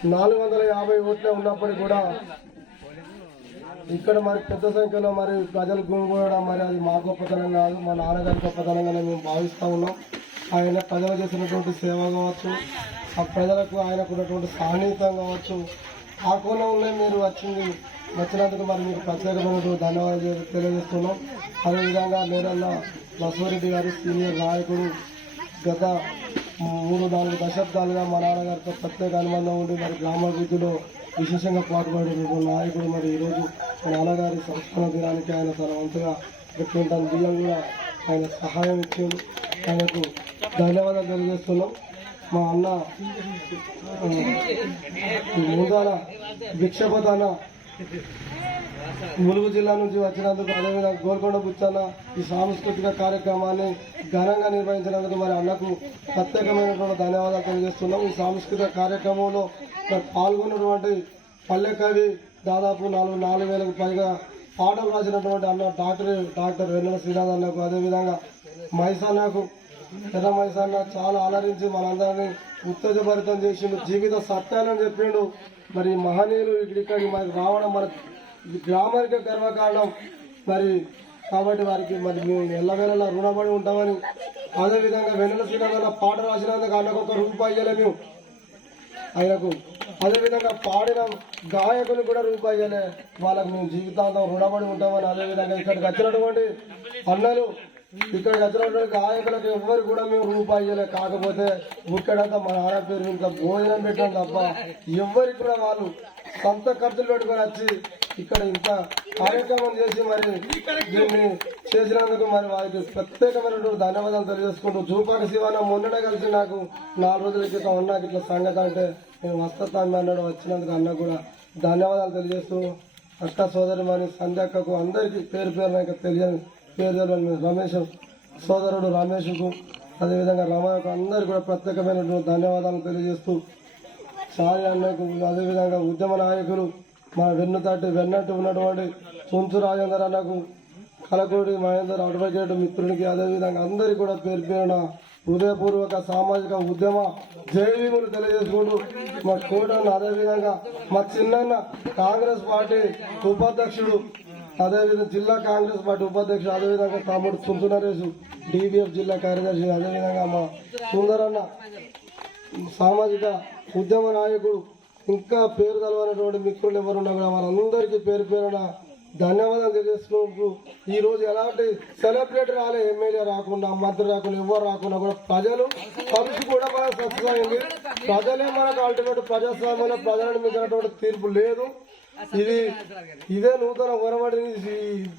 450 ఓట్లే ఉన్నప్పటికీ కూడా ఇక్కడ మరి పెద్ద సంఖ్యలో మరి ప్రజలు గుమిగూడడం మరి అది మా గొప్పతనం కాదు, మా నాన్నగారి గొప్పతనంగానే మేము భావిస్తూ ఉన్నాం. ఆయన ప్రజలు చేసినటువంటి సేవ కావచ్చు, ఆ ప్రజలకు ఆయనకు ఉన్నటువంటి సాన్నిహిత్యం కావచ్చు, ఆ కోణంలో మీరు వచ్చినందుకు మరి మీకు ప్రత్యేకమైనటువంటి ధన్యవాదాలు తెలియజేస్తున్నాం. అదేవిధంగా నేరన్న బసవరెడ్డి గారు సీనియర్ నాయకుడు, గత 3-4 దశాబ్దాలుగా మా నాన్నగారితో ప్రత్యేక అనుబంధం ఉండి మరి గ్రామాభివృద్ధిలో విశేషంగా పాటుపడిన నాయకుడు. మరి ఈరోజు మా నాన్నగారి సంస్కరణ దినానికి ఆయన తన వంతుగా 2 టన్నుల బియ్యం కూడా ఆయన సహాయం ఇచ్చింది. ఆయనకు ధన్యవాదాలు తెలియజేస్తున్నాం. మా అన్న ముందాల భిక్షపతి అన్న ములుగు జిల్లా నుంచి వచ్చినందుకు, అదేవిధంగా గోల్కొండ బుచ్చన్న ఈ సాంస్కృతిక కార్యక్రమాన్ని ఘనంగా నిర్వహించినందుకు మరి అన్నకు ప్రత్యేకమైనటువంటి ధన్యవాదాలు తెలియజేస్తున్నాం. ఈ సాంస్కృతిక కార్యక్రమంలో పాల్గొన్నటువంటి పల్లె కవి దాదాపు 4,000కు పైగా పాటలు రాసినటువంటి అన్న డాక్టర్ వెన్నెల శ్రీనాథ్ అన్నకు, అదేవిధంగా మైసన్నకు, ఎర్ర మైసన్న చాలా ఆలరించి మనందరినీ ఉత్తేజభరితం చేసిండు, జీవిత సత్యాలని చెప్పిండు. మరి మహనీయులు ఇక్కడికి మరి రావడం మన గ్రామానికి గర్వకారణం. మరి కాబట్టి వారికి మరి మేము ఎల్లవేళలా రుణపడి ఉంటామని, అదేవిధంగా వెన్నెల శ్రీనాథ్ పాట రాసినందుకు అన్నకు ₹1 ఇవ్వలే మేము ఆయనకు, అదేవిధంగా పాడిన గాయకులు కూడా ₹1 ఇవ్వలే, వాళ్ళకు మేము జీవితాంతం రుణపడి ఉంటామని. అదేవిధంగా ఇక్కడికి వచ్చినటువంటి అన్నలు, ఇక్కడికి వచ్చినటువంటి గాయకులకు ఎవరికి కూడా మేము ₹1 ఇవ్వలే. కాకపోతే ఇక్కడంతా మా నాన్న పేరు ఇంకా భోజనం పెట్టడం తప్ప ఎవరికి కూడా వాళ్ళు సొంత ఖర్చులు పెట్టుకొని వచ్చి ఇక్కడ ఇంత కార్యక్రమం చేసి మరి దీన్ని చేసినందుకు మరి వారికి ప్రత్యేకమైనటువంటి ధన్యవాదాలు తెలియజేసుకుంటూ, జూపాక శివన్న మొన్ననే కలిసి నాకు 4 రోజుల క్రితం అన్నాకు ఇట్లా సంగతి అంటే నేను వస్తాను అన్నాడు. వచ్చినందుకు అన్న కూడా ధన్యవాదాలు తెలియజేస్తూ, అక్క సోదరిమణి సంధ్యక్కకు అందరికీ పేరు పేరు తెలియని పేరు రమేష్ సోదరుడు రమేష్కు, అదేవిధంగా రమకు అందరికీ కూడా ప్రత్యేకమైనటువంటి ధన్యవాదాలు తెలియజేస్తూ, సాయి అన్నకు, అదేవిధంగా ఉద్యమ నాయకులు మా వెన్నట్టు ఉన్నటువంటి తుంచు రాజేందర్ అన్నకు, కలకోడి మహేందర్ అడ్వకేట్ మిత్రునికి, అదేవిధంగా అందరికీ కూడా పేరు పేరున హృదయపూర్వక సామాజిక ఉద్యమ జైవీములు తెలియజేసుకుంటూ, మా కోటన్న, అదేవిధంగా మా చిన్న కాంగ్రెస్ పార్టీ ఉపాధ్యక్షుడు, అదేవిధంగా జిల్లా కాంగ్రెస్ పార్టీ ఉపాధ్యక్షుడు, అదేవిధంగా తమ్ముడు తుంచు నరేష్ DBF జిల్లా కార్యదర్శి, అదేవిధంగా మా సుందరన్న సామాజిక ఉద్యమ నాయకుడు, ఇంకా పేరు కలవనటువంటి మిత్రులు ఎవరున్నా కూడా వాళ్ళందరికీ పేరు పేరున ధన్యవాదాలు తెలియజేసుకుంటూ, ఈ రోజు ఎలాంటి సెలబ్రిటీ రాలే, ఎమ్మెల్యే రాకుండా, మంత్రి రాకుండా, ఎవరు రాకుండా కూడా ప్రజలు కలిసి కూడా మనకు సక్సెస్ అయింది. ప్రజలే మనకు అల్టిమేట్ ప్రజాస్వామ్యంలో ప్రజలను మించినటువంటి తీర్పు లేదు. ఇదే నూతన ఒరవడిని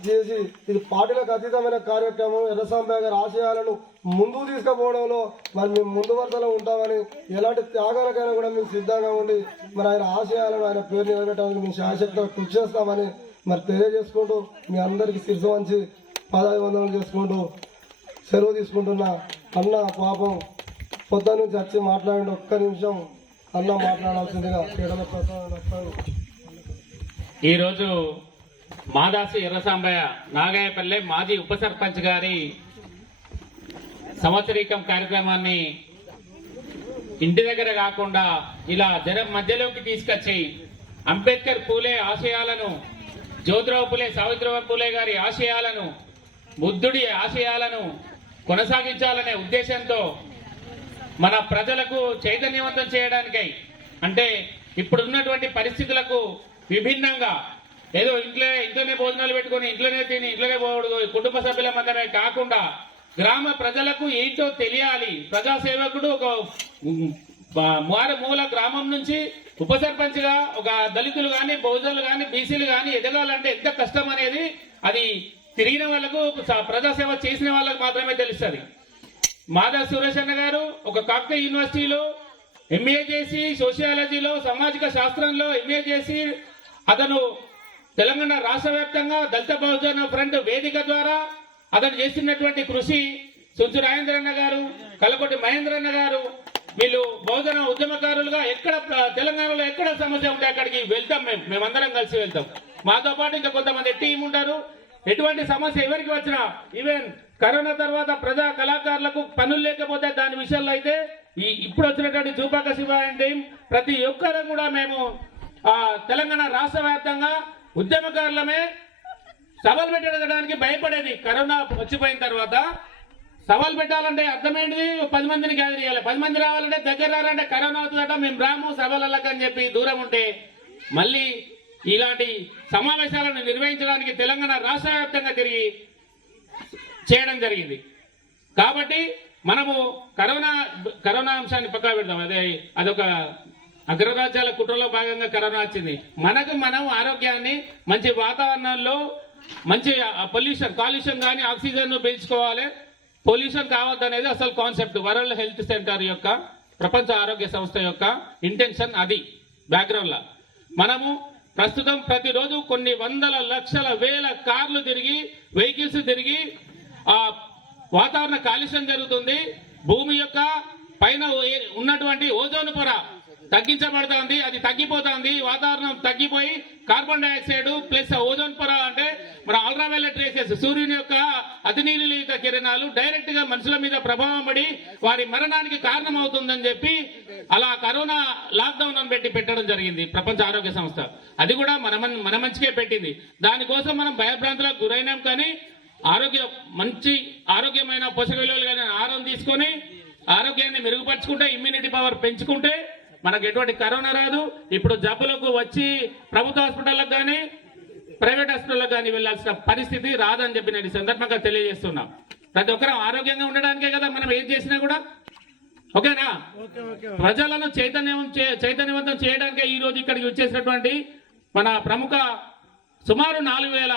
చేసి ఇది పార్టీలకు అతీతమైన కార్యక్రమం. ఎర్రసాంబయ్య గారి ఆశయాలను ముందుకు తీసుకుపోవడంలో మరి మేము ముందు వరుసలో ఉంటామని, ఎలాంటి త్యాగాలకైనా కూడా మేము సిద్ధంగా ఉండి మరి ఆయన ఆశయాలను, ఆయన పేరు నిలబెట్టడానికి మేము శాశక్తిగా కృషి చేస్తామని మరి తెలియజేసుకుంటూ, మీ అందరికీ శిరసు వంచి పాదాభివందనం చేసుకుంటూ సెలవు తీసుకుంటున్నా. అన్న పాపం పొద్దు నుంచి వచ్చి మాట్లాడండి, ఒక్క నిమిషం అన్న మాట్లాడాల్సిందిగా పీడల ప్రసాద్. ఈరోజు మాదాసి ఎర్రసాంబయ్య నాగాయపల్లె మాజీ ఉప సర్పంచ్ గారి సంవత్సరీకం కార్యక్రమాన్ని ఇంటి దగ్గర కాకుండా ఇలా జనం మధ్యలోకి తీసుకొచ్చి అంబేద్కర్ పూలే ఆశయాలను, జ్యోతిరావు పూలే, సావిత్రిబాయి పూలే గారి ఆశయాలను, బుద్ధుడి ఆశయాలను కొనసాగించాలనే ఉద్దేశంతో మన ప్రజలకు చైతన్యవంతం చేయడానికై, అంటే ఇప్పుడున్నటువంటి పరిస్థితులకు విభిన్నంగా ఏదో ఇంట్లోనే భోజనాలు పెట్టుకుని ఇంట్లోనే తిని ఇంట్లోనే పోకూడదు, కుటుంబ సభ్యుల మందమే కాకుండా గ్రామ ప్రజలకు ఏంటో తెలియాలి. ప్రజాసేవకుడు ఒక మూల గ్రామం నుంచి ఉప సర్పంచ్ గా ఒక దళితులు గాని, బహుజనులు గాని, బీసీలు గాని ఎదగాలంటే ఎంత కష్టం అనేది అది తిరిగిన వాళ్లకు, ప్రజాసేవ చేసిన వాళ్ళకు మాత్రమే తెలుస్తుంది. మాధవ సురేష్ అన్న గారు ఒక కాకతీయ యూనివర్సిటీలో MA చేసి, సోషియాలజీలో, సామాజిక శాస్త్రంలో MA చేసి, అతను తెలంగాణ రాష్ట్ర వ్యాప్తంగా దళిత బహుజన ఫ్రంట్ వేదిక ద్వారా అతను చేసినటువంటి కృషి, సుంచు రాజేంద్రన్న గారు, కలకోటి మహేంద్రన్న గారు, వీళ్ళు బహుజన ఉద్యమకారులుగా ఎక్కడ తెలంగాణలో ఎక్కడ సమస్య ఉంటే అక్కడికి వెళ్తాం. మేమందరం కలిసి వెళ్తాం. మాతో పాటు ఇంకా కొంతమంది టీం ఉంటారు. ఎటువంటి సమస్య ఎవరికి వచ్చినా, ఈవెన్ కరోనా తర్వాత ప్రజా కళాకారులకు పనులు లేకపోతే దాని విషయంలో అయితే ఇప్పుడు వచ్చినటువంటి జూపాక శివాయన్ టీం ప్రతి ఒక్కరు కూడా మేము తెలంగాణ రాష్ట్ర వ్యాప్తంగా ఉద్యమకారులమే సవాల్ పెట్టడానికి భయపడేది. కరోనా వచ్చిపోయిన తర్వాత సవాల్ పెట్టాలంటే అర్థమేంటిది, 10 మందిని గ్యాదర్ చేయాలి, 10 మంది రావాలంటే దగ్గర రావాలంటే కరోనా అవుతుందట, మేము రాము సవాళ్ళకని చెప్పి దూరం ఉంటే మళ్ళీ ఇలాంటి సమావేశాలను నిర్వహించడానికి తెలంగాణ రాష్ట్ర వ్యాప్తంగా తిరిగి చేయడం జరిగింది. కాబట్టి మనము కరోనా అంశాన్ని పక్కా పెడదాం. అదొక అగ్రరాజ్యాల కుట్రలో భాగంగా కరోనా వచ్చింది. మనం ఆరోగ్యాన్ని మంచి వాతావరణంలో మంచి కాలుష్యం కానీ ఆక్సిజన్ పీల్చుకోవాలి, పొల్యూషన్ కావద్దు అనేది అసలు కాన్సెప్ట్. వరల్డ్ హెల్త్ సెంటర్ యొక్క, ప్రపంచ ఆరోగ్య సంస్థ యొక్క ఇంటెన్షన్ అది బ్యాక్గ్రౌండ్ లా. మనము ప్రస్తుతం ప్రతిరోజు కొన్ని వందల లక్షల వేల కార్లు తిరిగి, వెహికల్స్ తిరిగి వాతావరణ కాలుష్యం జరుగుతుంది. భూమి యొక్క పైన ఉన్నటువంటి ఓజోన్ పొర తగ్గించబడుతుంది, అది తగ్గిపోతుంది. వాతావరణం తగ్గిపోయి కార్బన్ డైఆక్సైడ్ ప్లస్ ఓజోన్ పొర అంటే మన అల్ట్రావైలెట్ రేసెస్, సూర్యుని యొక్క అతినీలిత కిరణాలు డైరెక్ట్ గా మనుషుల మీద ప్రభావం పడి వారి మరణానికి కారణమవుతుందని చెప్పి అలా కరోనా లాక్డౌన్ అని పెట్టడం జరిగింది ప్రపంచ ఆరోగ్య సంస్థ. అది కూడా మన మంచికే పెట్టింది. దానికోసం మనం భయభ్రాంతులకు గురైనాం. కానీ మంచి ఆరోగ్యమైన పోషక విలువలు కానీ ఆహారం తీసుకొని ఆరోగ్యాన్ని మెరుగుపరుచుకుంటే, ఇమ్యూనిటీ పవర్ పెంచుకుంటే మనకు ఎటువంటి కరోనా రాదు. ఇప్పుడు జబ్బులకు వచ్చి ప్రభుత్వ హాస్పిటల్లకు కానీ ప్రైవేట్ హాస్పిటల్లకు కానీ వెళ్లాల్సిన పరిస్థితి రాదని చెప్పి నేను ఈ సందర్భంగా తెలియజేస్తున్నాం. ప్రతి ఒక్కరూ ఆరోగ్యంగా ఉండడానికే కదా మనం ఏం చేసినా కూడా. ఓకేనా? ప్రజలను చైతన్యవంతం చేయడానికే ఈ రోజు ఇక్కడికి వచ్చేసినటువంటి మన ప్రముఖ సుమారు 4000